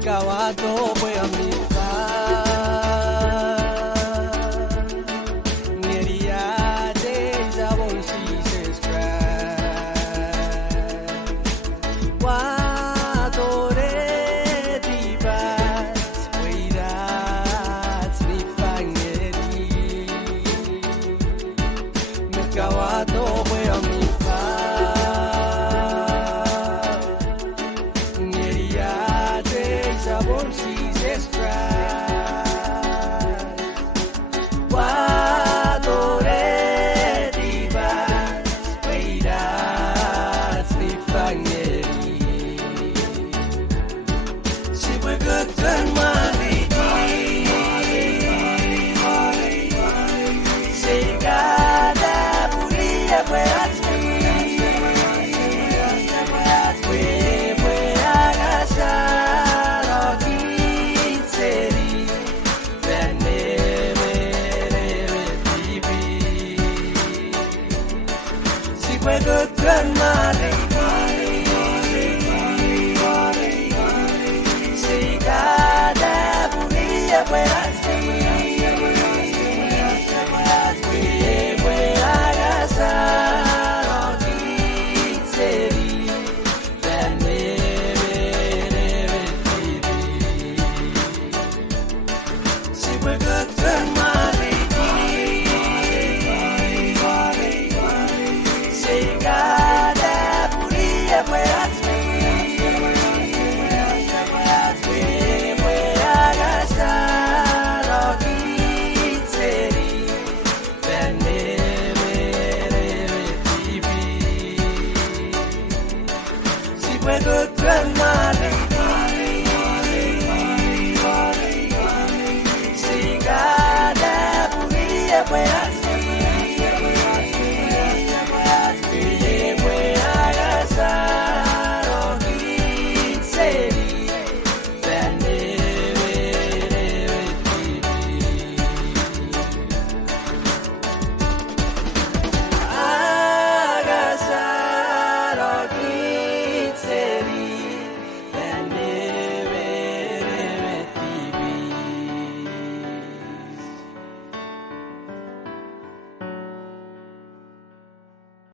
Mekawado voy a mi Neria de Jabon Jesus Christ. Wadore divas Wairat Nifangeri Mekawado voy a mi Jesus Christ. Wadore divas Wairat Nifangeri Si bergetan mariti Segada bulia beratni Bergetan Segada bulia berarti beragasa roti seri dan si bergetan Bergetan Segada bulia